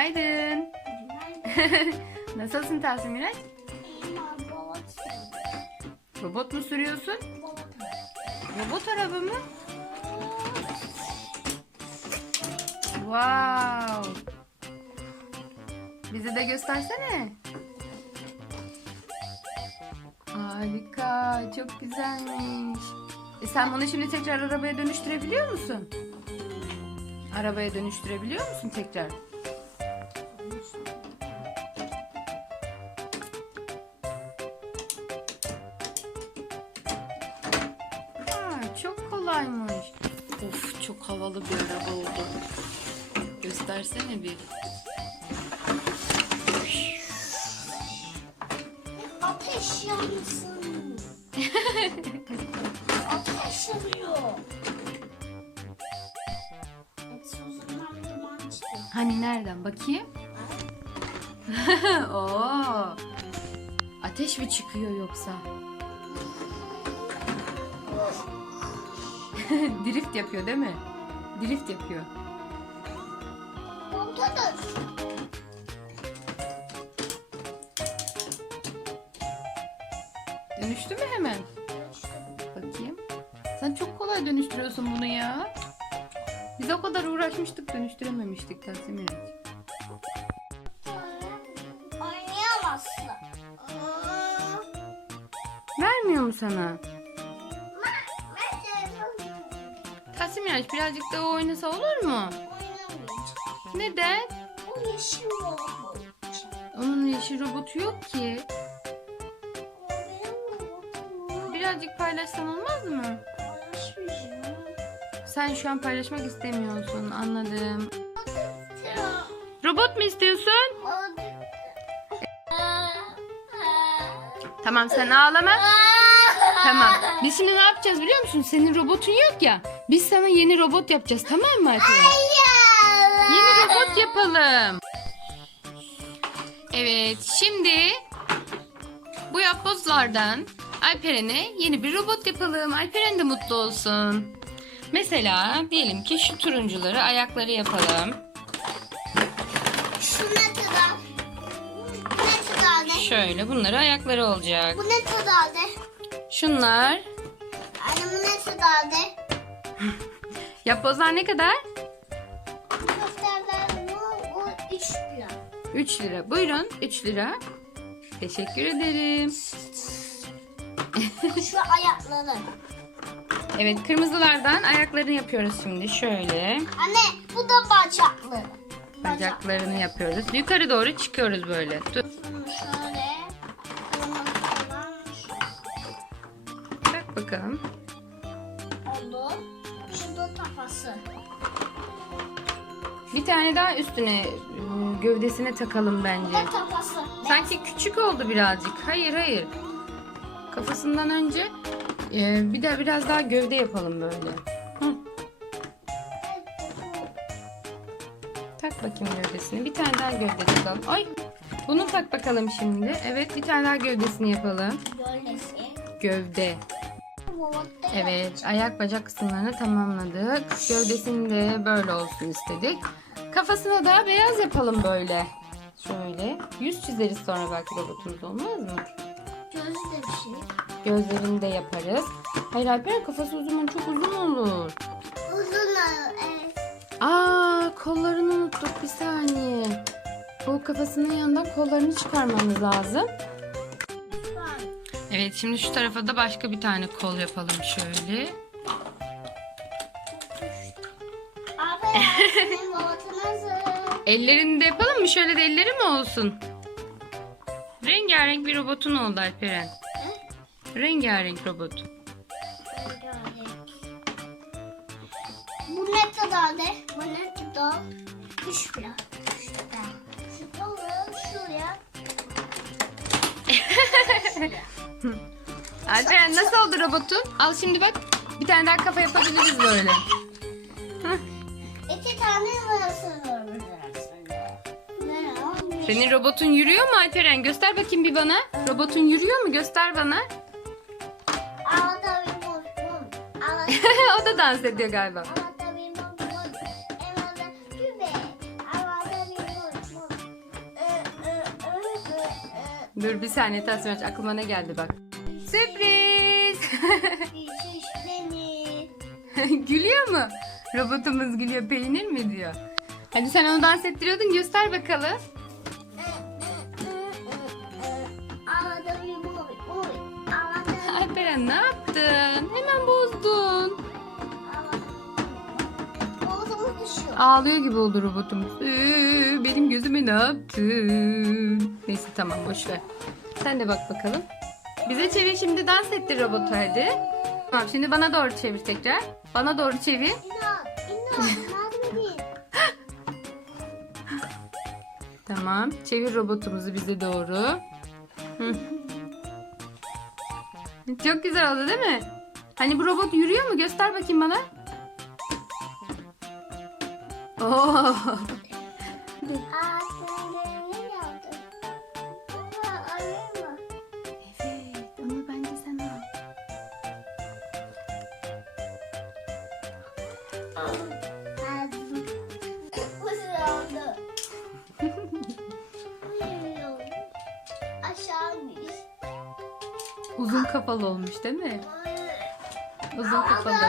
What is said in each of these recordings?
Günaydın. Nasılsın Tahsin Miraç? Robot mu sürüyorsun? Robot araba mı? Wow. Bize de göstersene. Harika, çok güzelmiş. E sen bunu şimdi tekrar arabaya dönüştürebiliyor musun? Arabaya dönüştürebiliyor musun tekrar? Kolaymış. Of çok havalı bir araba oldu. Göstersene bir. Ateş yansın. Ateş yanıyor. Hani nereden bakayım? Oo. Ateş mi çıkıyor yoksa? Drift yapıyor değil mi? Drift yapıyor. Ortadır. Dönüştü mü hemen? Bakayım. Sen çok kolay dönüştürüyorsun bunu ya. Biz o kadar uğraşmıştık dönüştürememiştik Tahsin Miraç. Oynayamazsın. Vermiyor mu sana? Tahsin Miraç birazcık daha oynasa olur mu? oynamayacağım. Neden? O yeşil robot. Onun yeşil robotu yok ki. Birazcık paylaşsan olmaz mı? Paylaşmayacağım. Sen şu an paylaşmak istemiyorsun anladım. Robot mu istiyorsun? Tamam sen ağlama. Tamam. Biz şimdi ne yapacağız biliyor musun? Senin robotun yok ya. Biz sana yeni robot yapacağız tamam mı Alperen? Yeni robot yapalım. Evet şimdi bu yapbozlardan Alperen'e yeni bir robot yapalım. Alperen de mutlu olsun. Mesela diyelim ki şu turuncuları ayakları yapalım. Şu ne kadar? Bu ne kadar? Şöyle bunları ayakları olacak. Bu ne kadar? Şunlar Anne bu ne kadar? Yapbozlar ne kadar? Köfteler bu, bu 3 lira. 3 lira. Buyurun 3 lira. Teşekkür ederim. Şu ayakları. Evet kırmızılardan ayaklarını yapıyoruz şimdi. Şöyle Anne bu da bacaklı. bacaklarını yapıyoruz. Yukarı doğru çıkıyoruz böyle. Dur. Şunu şöyle. Falan Bak bakalım. Bir tane daha üstüne ıı, gövdesine takalım bence. da kafası. Sanki küçük oldu birazcık. Hayır hayır. Kafasından önce e, bir de biraz daha gövde yapalım böyle. Hı. Tak bakayım gövdesini. Bir tane daha gövde takalım. Ay. Bunu tak bakalım şimdi. Evet bir tane daha gövdesini yapalım. Böylesi. Gövde. Evet ayak bacak kısımlarını tamamladık. Gövdesini de böyle olsun istedik. Kafasına da beyaz yapalım böyle. Şöyle. Yüz çizeriz sonra belki robotumuz olmaz mı? Gözü de bir şey. Gözlerini de yaparız. Hayır Alper kafası o zaman çok uzun olur. Uzun evet. Aa kollarını unuttuk bir saniye. Bu kafasının yanından kollarını çıkarmamız lazım. Evet şimdi şu tarafa da başka bir tane kol yapalım şöyle. Ellerini de yapalım mı? Şöyle de elleri mi olsun? Rengarenk bir robotun oldu Alperen. Rengarenk robot. Bu ne kadar ne? Bu ne kadar? 3 lira. Şuraya. Alperen nasıl oldu robotun? Al şimdi bak. Bir tane daha kafa yapabiliriz böyle. Senin robotun yürüyor mu Alperen? Göster bakayım bir bana. Robotun yürüyor mu? Göster bana. o da dans ediyor galiba. Dur bir saniye Tasmin aç. Aklıma ne geldi bak. Sürpriz. Gülüyor mu? Robotumuz gülüyor peynir mi diyor. Hadi sen onu dans ettiriyordun göster bakalım. Alperen ne yaptın? Hemen bozdun. Ağlıyor gibi oldu robotumuz. Ee, benim gözüme ne yaptın? Neyse tamam boş ver. Sen de bak bakalım. Bize çevir şimdi dans ettir robotu hadi. Tamam şimdi bana doğru çevir tekrar. Bana doğru çevir. Tamam. Çevir robotumuzu bize doğru. Hı. Çok güzel oldu değil mi? Hani bu robot yürüyor mu? Göster bakayım bana. Oo. Aşağıymış. Uzun kafalı olmuş değil mi? Uzun kafalı.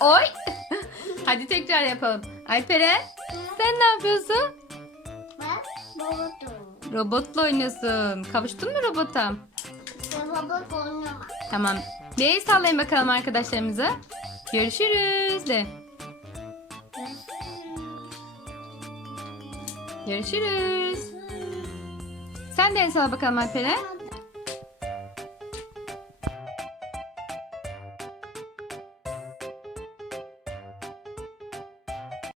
Oy. Hadi tekrar yapalım. Alperen sen ne yapıyorsun? Ben babadım. Robotla oynuyorsun. Kavuştun mu robota? Ben babam oynamam. Tamam. Bir el sallayın bakalım arkadaşlarımıza. Görüşürüz de. Görüşürüz. Sen de el salla bakalım Alperen.